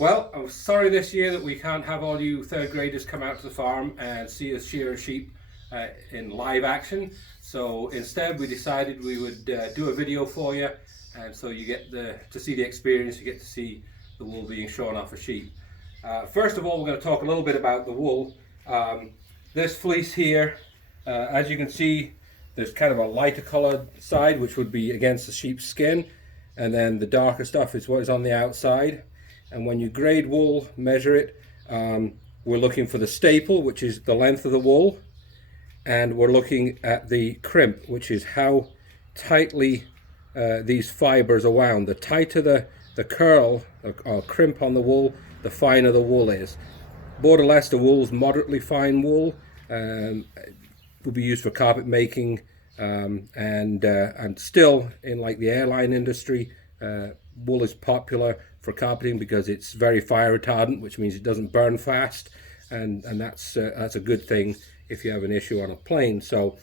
Well, I'm sorry this year that we can't have all you third graders come out to the farm and see us shear a sheep in live action. So instead we decided we would do a video for you, and so you get to see the experience, you get to see the wool being shorn off a sheep. First of all, we're going to talk a little bit about the wool. This fleece here, as you can see, there's kind of a lighter colored side which would be against the sheep's skin, and then the darker stuff is what is on the outside. And when you grade wool, measure it, we're looking for the staple, which is the length of the wool, and we're looking at the crimp, which is how tightly these fibers are wound. The tighter the curl or crimp on the wool, the finer the wool is. Border Leicester wool is moderately fine wool, will be used for carpet making, and still in like the airline industry, wool is popular for carpeting because it's very fire retardant, which means it doesn't burn fast, and that's a good thing if you have an issue on a plane. So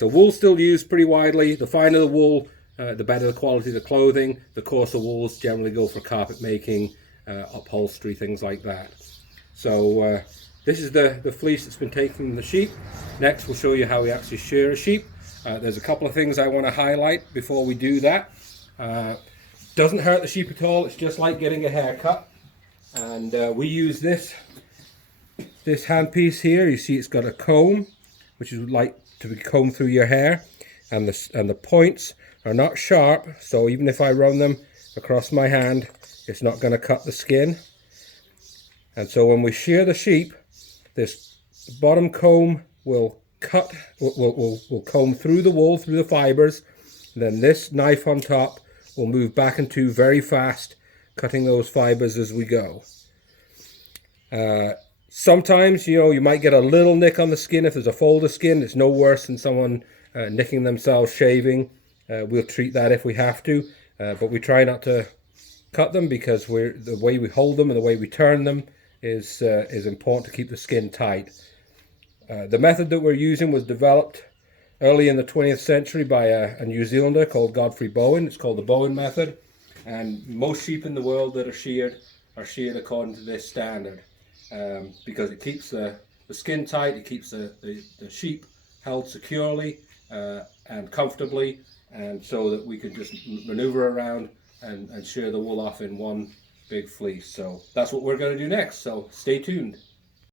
wool's still used pretty widely. The finer the wool, the better the quality of the clothing. The coarser wools generally go for carpet making, upholstery, things like that. So this is the fleece that's been taken from the sheep. Next we'll show you how we actually shear a sheep. There's a couple of things I want to highlight before we do that. Doesn't hurt the sheep at all. It's just like getting a haircut, and we use this handpiece here. You see it's got a comb, which is like to be combed through your hair, and the points are not sharp, so even if I run them across my hand, it's not going to cut the skin. And so when we shear the sheep, this bottom comb will comb through the wool, through the fibers, and then this knife on top will move back and to very fast, cutting those fibers as we go. Sometimes, you might get a little nick on the skin. If there's a fold of skin, it's no worse than someone nicking themselves shaving. We'll treat that if we have to, but we try not to cut them because the way we hold them and the way we turn them is important to keep the skin tight. The method that we're using was developed early in the 20th century by a New Zealander called Godfrey Bowen. It's called the Bowen method, and most sheep in the world that are sheared according to this standard, because it keeps the skin tight, it keeps the sheep held securely and comfortably, and so that we can just maneuver around and shear the wool off in one big fleece. So that's what we're going to do next, so stay tuned.